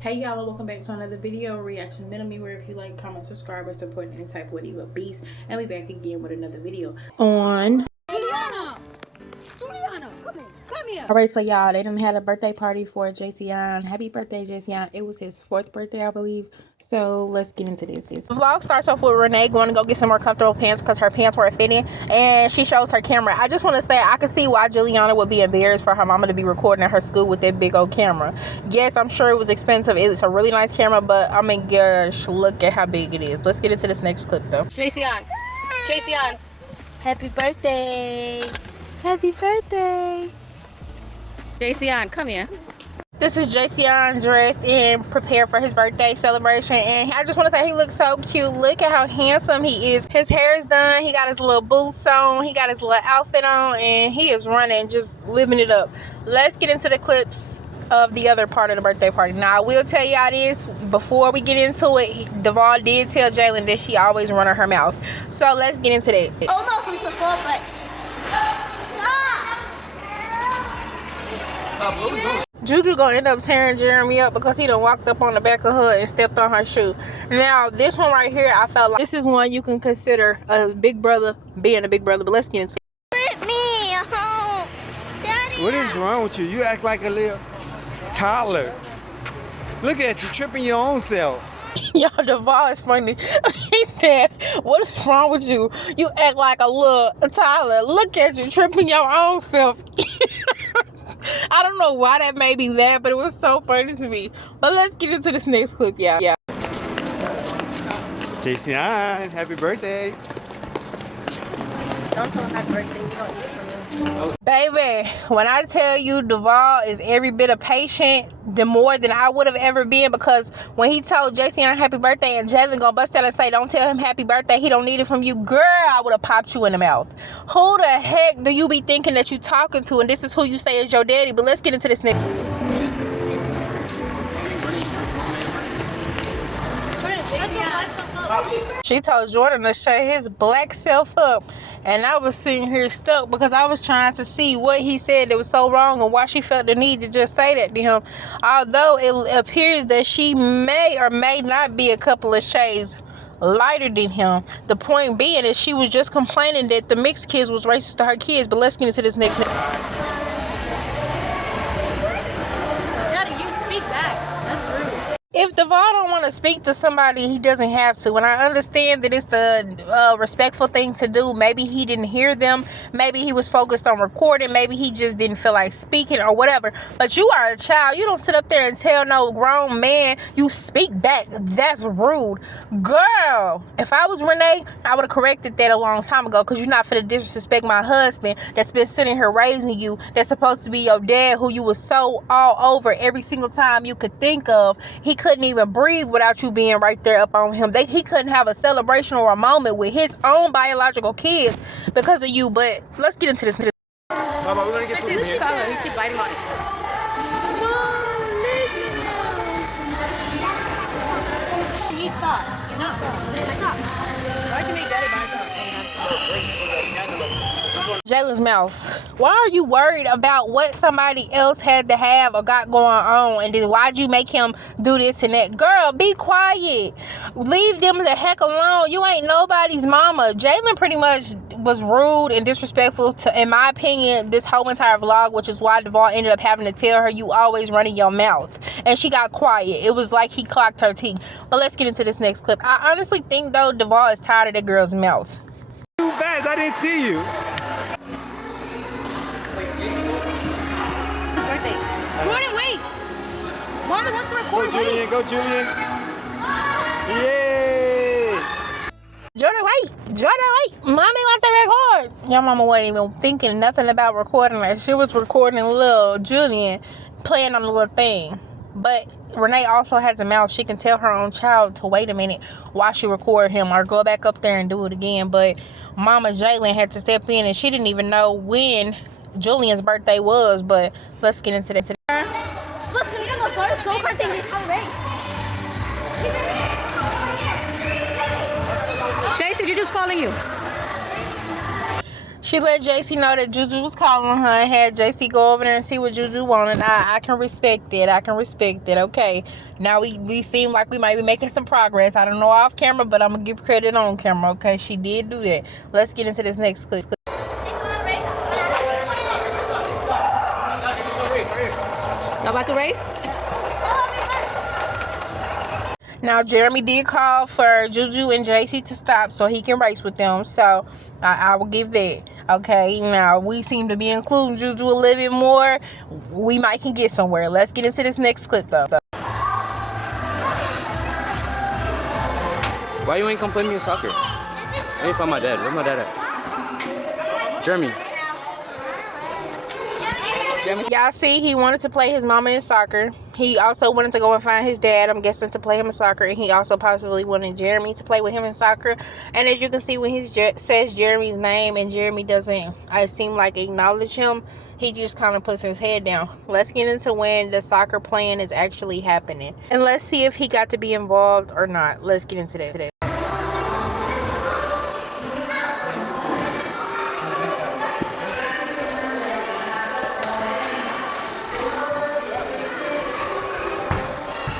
Hey y'all, welcome back to another video, Reaction Middle Me, where if you like, comment, subscribe, or support any type of whatever beast, and we back again with another video on Juliana, come here. Alright, so y'all, they done had a birthday party for Jaceyon's. Happy birthday, Jaceyon's. It was his 4th birthday, I believe. So let's get into this. The vlog starts off with Renee going to go get some more comfortable pants because her pants weren't fitting, and she shows her camera. I just want to say I can see why Juliana would be embarrassed for her mama to be recording at her school with that big old camera. Yes, I'm sure it was expensive. It's a really nice camera, but I mean, gosh, look at how big it is. Let's get into this next clip though. Jaceyon's, happy birthday. Happy birthday. Jaceyon's, come here. This is Jaceyon's dressed and prepared for his birthday celebration, and I just want to say he looks so cute. Look at how handsome he is. His hair is done, he got his little boots on, he got his little outfit on, and he is running, just living it up. Let's get into the clips of the other part of the birthday party. Now, I will tell y'all this before we get into it. Devall did tell Jaelyn that she always run her mouth. So let's get into that. Almost with the full, but Juju gonna end up tearing Jeremy up because he done walked up on the back of her and stepped on her shoe. Now, this one right here, I felt like this is one you can consider a big brother being a big brother, but let's get into it. me, Daddy. What is wrong with you? You act like a little toddler. Look at you, tripping your own self. Yo, Devall is funny. He said, what is wrong with you? You act like a little toddler. Look at you, tripping your own self. I don't know why that made me laugh, but it was so funny to me. But let's get into this next clip, y'all. Yeah. Jaceyon's, happy birthday. Don't tell him happy birthday. You don't need it from me. Baby, when I tell you Devall is every bit of patient, the more than I would have ever been, because when he told Jaceyon's happy birthday and Jaelyn gonna bust out and say, don't tell him happy birthday, he don't need it from you, girl, I would have popped you in the mouth. Who the heck do you be thinking that you talking to, and this is who you say is your daddy? But let's get into this next. She told Jordan to shut his black self up, and I was sitting here stuck because I was trying to see what he said that was so wrong and why she felt the need to just say that to him, although it appears that she may or may not be a couple of shades lighter than him. The point being is she was just complaining that the mixed kids was racist to her kids. But let's get into this next. Daddy, you speak back. That's rude. If Devall don't want to speak to somebody, he doesn't have to. And I understand that it's the respectful thing to do. Maybe he didn't hear them. Maybe he was focused on recording. Maybe he just didn't feel like speaking or whatever. But you are a child. You don't sit up there and tell no grown man you speak back. That's rude. Girl, if I was Renee, I would have corrected that a long time ago, because you're not finna disrespect my husband that's been sitting here raising you, that's supposed to be your dad, who you was so all over every single time you could think of. He couldn't even breathe without you being right there up on him. He couldn't have a celebration or a moment with his own biological kids because of you. But let's get into this. Mama, we're gonna get food here. Color. You keep biting on it. You need sauce. You're not sauce. Why'd you make Daddy buy sauce? Jaelyn's mouth. Why are you worried about what somebody else had to have or got going on, and then why'd you make him do this and that? Girl, be quiet. Leave them the heck alone. You ain't nobody's mama. Jaelyn pretty much was rude and disrespectful to, in my opinion, this whole entire vlog, which is why Devall ended up having to tell her, you always running your mouth. And she got quiet. It was like he clocked her teeth. But let's get into this next clip. I honestly think though Devall is tired of that girl's mouth. Too fast, I didn't see you. Jordan, wait. Mama wants to record. Go, Julian, go, Julian. Yay! Jordan, wait. Mommy wants to record. Your mama wasn't even thinking nothing about recording her. She was recording little Julian playing on the little thing. But Renee also has a mouth. She can tell her own child to wait a minute while she record him or go back up there and do it again. But Mama Jaelyn had to step in, and she didn't even know when Julian's birthday was. But let's get into that. Look, can you have a go-kart thing? It's race. Jacey, Juju's calling you. She let Jacey know that Juju was calling her and had Jacey go over there and see what Juju wanted. I can respect it. I can respect it. Okay. Now we seem like we might be making some progress. I don't know off camera, but I'm going to give credit on camera. Okay. She did do that. Let's get into this next clip. Y'all about to race? Now, Jeremy did call for Juju and Jacey to stop so he can race with them. So, I will give that. Okay, now, we seem to be including Juju a little bit more. We might can get somewhere. Let's get into this next clip, though. Why you ain't come play me in soccer? I ain't find my dad. Where's my dad at? Jeremy. Y'all see, he wanted to play his mama in soccer. He also wanted to go and find his dad, I'm guessing, to play him in soccer. And he also possibly wanted Jeremy to play with him in soccer. And as you can see, when he says Jeremy's name and Jeremy doesn't, I seem like, acknowledge him, he just kind of puts his head down. Let's get into when the soccer playing is actually happening. And let's see if he got to be involved or not. Let's get into that today.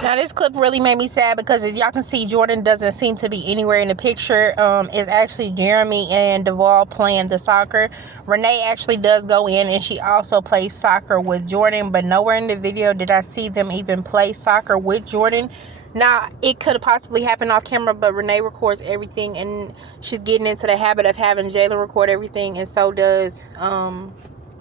Now, this clip really made me sad because, as y'all can see, Jordan doesn't seem to be anywhere in the picture. It's actually Jeremy and Devall playing the soccer. Renee actually does go in, and she also plays soccer with Jordan, but nowhere in the video did I see them even play soccer with Jordan. Now, it could have possibly happened off camera, but Renee records everything, and she's getting into the habit of having Jaelyn record everything, and so does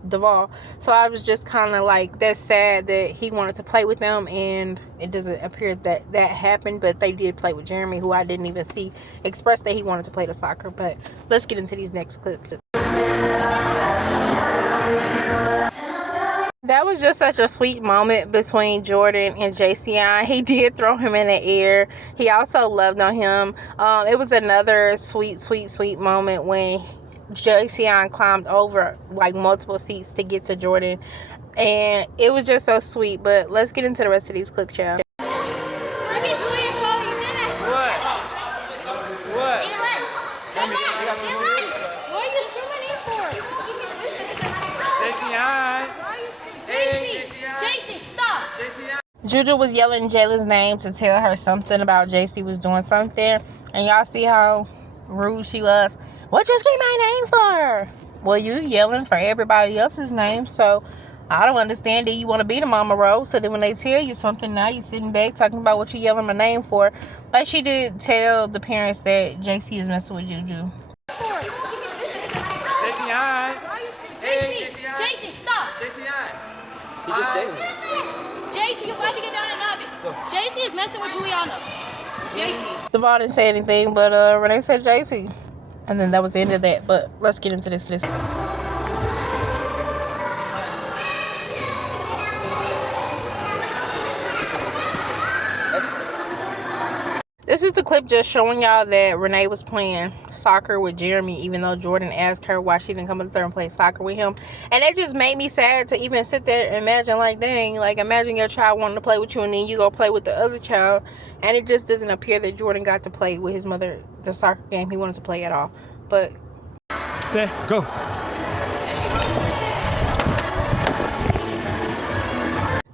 Devall. So I was just kind of like, that's sad that he wanted to play with them, and it doesn't appear that that happened, but they did play with Jeremy, who I didn't even see express that he wanted to play the soccer. But let's get into these next clips. That was just such a sweet moment between Jordan and Jaceyon's. He did throw him in the air. He also loved on him. It was another sweet moment when Jaceyon's climbed over like multiple seats to get to Jordan, and it was just so sweet. But let's get into the rest of these clips, y'all. What? What are you screaming for? Jaceyon's. Jacey, stop! Juju was yelling Jaelyn's name to tell her something about Jacey was doing something, and y'all see how rude she was. What you scream my name for? Well, you yelling for everybody else's name, so I don't understand that you want to be the mama role. So that when they tell you something, now you sitting back talking about what you yelling my name for. But she did tell the parents that Jacey is messing with Juju. Jaceyon's. Jacey, stop! He's just staying. Jacey, you're about to get down and knob it. Jacey is messing with Juliana. Jacey. Devall didn't say anything, but Renee said Jacey. And then that was the end of that. But let's get into this. This is the clip just showing y'all that Renee was playing soccer with Jeremy, even though Jordan asked her why she didn't come up there and play soccer with him. And it just made me sad to even sit there and imagine, like, dang, like, imagine your child wanting to play with you and then you go play with the other child. And it just doesn't appear that Jordan got to play with his mother the soccer game he wanted to play at all. But Set, go.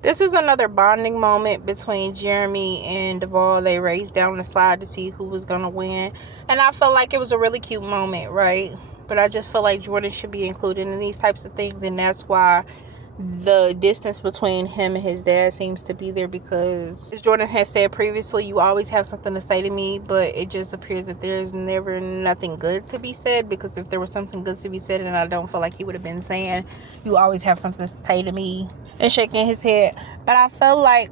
this is another bonding moment between Jeremy and Devall. They raced down the slide to see who was gonna win, and I felt like it was a really cute moment, right? But I just feel like Jordan should be included in these types of things, and that's why the distance between him and his dad seems to be there, because as Jordan has said previously, you always have something to say to me, but it just appears that there's never nothing good to be said, because if there was something good to be said, and I don't feel like he would have been saying, you always have something to say to me, and shaking his head. But I feel like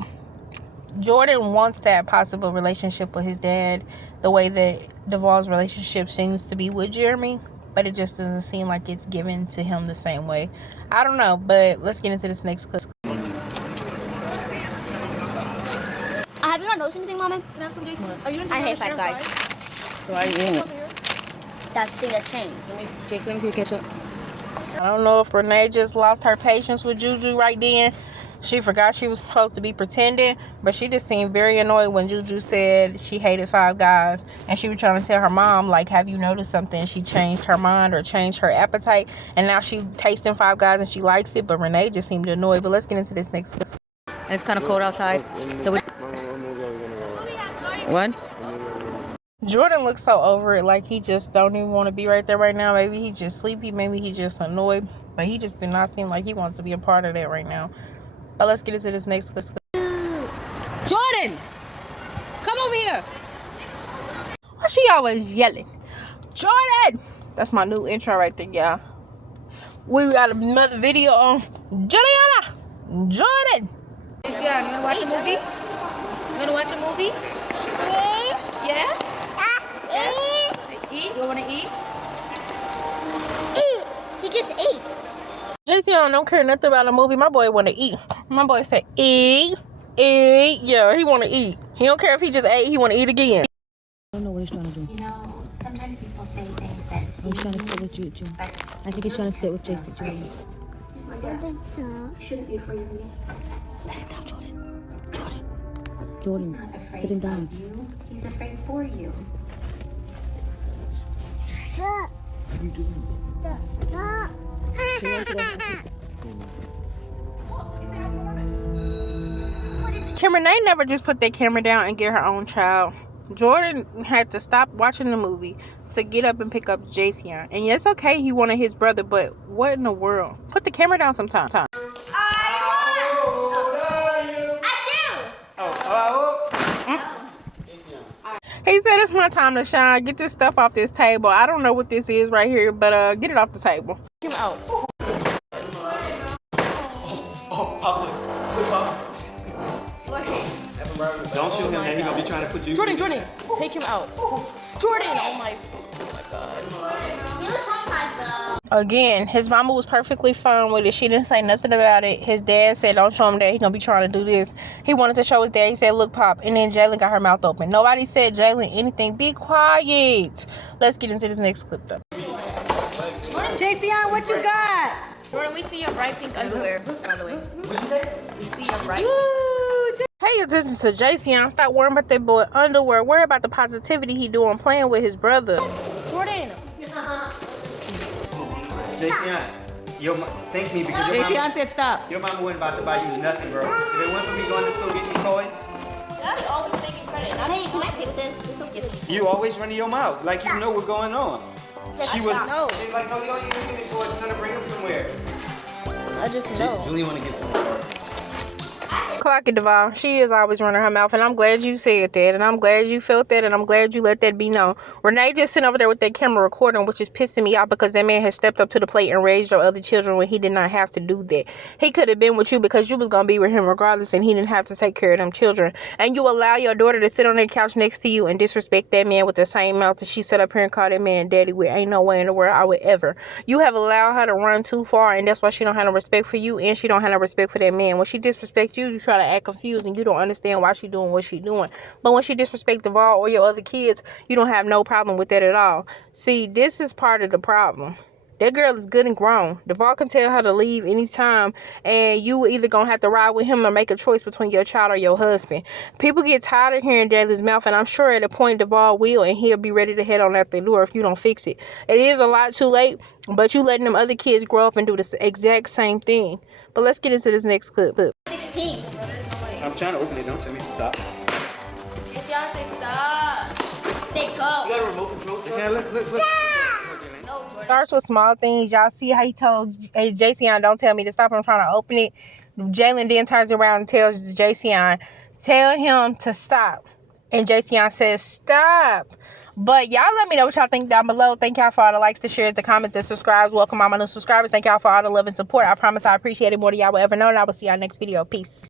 Jordan wants that possible relationship with his dad, the way that Devall's relationship seems to be with Jeremy, but it just doesn't seem like it's given to him the same way. I don't know, but let's get into this next clip. Have you not noticed anything, Mama? Can I have some Jason? Are you in the I hate Five Guys. So why are you eating it? That's the thing that's changed. Jason, let me see the ketchup. I don't know if Renee just lost her patience with Juju right then, She forgot she was supposed to be pretending, but she just seemed very annoyed when Juju said she hated Five Guys, and she was trying to tell her mom, like, have you noticed something? She changed her mind or changed her appetite, and now she tasting Five Guys and she likes it, but Renee just seemed annoyed. But let's get into this next. And it's kind of cold outside, so we... What? Jordan looks so over it, like he just don't even want to be right there right now. Maybe he just sleepy, maybe he just annoyed, but he just did not seem like he wants to be a part of that right now. But let's get into this next clip. Jordan, come over here. Why she always yelling? Jordan! That's my new intro right there, y'all. We got another video on Juliana. Jordan. Yeah, you wanna watch a movie? You wanna watch a movie? Yeah? Eat? You wanna eat? He just ate. Jaceyon's don't care nothing about a movie. My boy want to eat. My boy said, eat. Yeah, he want to eat. He don't care if he just ate. He want to eat again. I don't know what he's trying to do. You know, sometimes people say things that He's trying to sit with Juju. I think he's trying to sit with Jacey. Juliana. shouldn't be afraid of me. Sit him down, Jordan. Jordan, sit him down. You, he's afraid for you. What are you doing? Renee never just put that camera down and get her own child. Jordan had to stop watching the movie to get up and pick up Jaceyon's. And yes, okay, he wanted his brother, but what in the world? Put the camera down sometime. He said it's my time to shine. Get this stuff off this table. I don't know what this is right here, but get it off the table. Take him out. Don't shoot him, man. He's gonna be trying to put you. Jordan, take him out. Jordan! Oh my god. He was traumatized though. Again, his mama was perfectly fine with it. She didn't say nothing about it. His dad said, don't show him that. He's going to be trying to do this. He wanted to show his dad. He said, look, Pop. And then Jaelyn got her mouth open. Nobody said Jaelyn anything. Be quiet. Let's get into this next clip, though. Jaceyon's, what you got? Jordan, we see your bright pink underwear, by the way. What'd you say? We see your bright Pay attention to Jaceyon's. Stop worrying about that boy underwear. Worry about the positivity he doing playing with his brother. Jordan! Jaceyon's, thank me because Jaceyon's said stop. your mama wasn't about to buy you nothing, bro. If it wasn't for me going to store getting toys, Daddy always taking credit. Hey, can I play with this? This will give it. you always running your mouth like you know what's going on. She was No. she's like, no, you don't even get the toys. You're gonna bring them somewhere. I just know. Julie wanna get some. Clock it, Devall. She is always running her mouth, and I'm glad you said that, and I'm glad you felt that, and I'm glad you let that be known. Renee just sitting over there with that camera recording, which is pissing me off because that man has stepped up to the plate and raised your other children when he did not have to do that. He could have been with you because you was going to be with him regardless, and he didn't have to take care of them children. And you allow your daughter to sit on that couch next to you and disrespect that man with the same mouth that she sat up here and called that man daddy with. Ain't no way in the world I would ever. You have allowed her to run too far, and that's why she don't have no respect for you, and she don't have no respect for that man. When she disrespects you, you try to act confused and you don't understand why she doing what she doing. But when she disrespects Devall or your other kids, you don't have no problem with that at all. See, this is part of the problem. That girl is good and grown. Devall can tell her to leave anytime, and you either gonna have to ride with him or make a choice between your child or your husband. People get tired of hearing Jaelyns' mouth, and I'm sure at a point Devall will, and he'll be ready to head on out the door if you don't fix it. It is a lot too late, but you letting them other kids grow up and do the exact same thing. But let's get into this next clip. 16. I'm trying to open it. Don't tell me to stop. Jaceyon's say stop. Say go. You got a remote control? Jaceyon's, look. Starts with small things. Y'all see how he told Jaceyon's, don't tell me to stop. I'm trying to open it. Jaelyn then turns around and tells Jaceyon's, tell him to stop. And Jaceyon's says, stop. But y'all let me know what y'all think down below. Thank y'all for all the likes, the shares, the comments, the subscribes. Welcome all my new subscribers. Thank y'all for all the love and support. I promise I appreciate it more than y'all will ever know. And I will see y'all next video. Peace.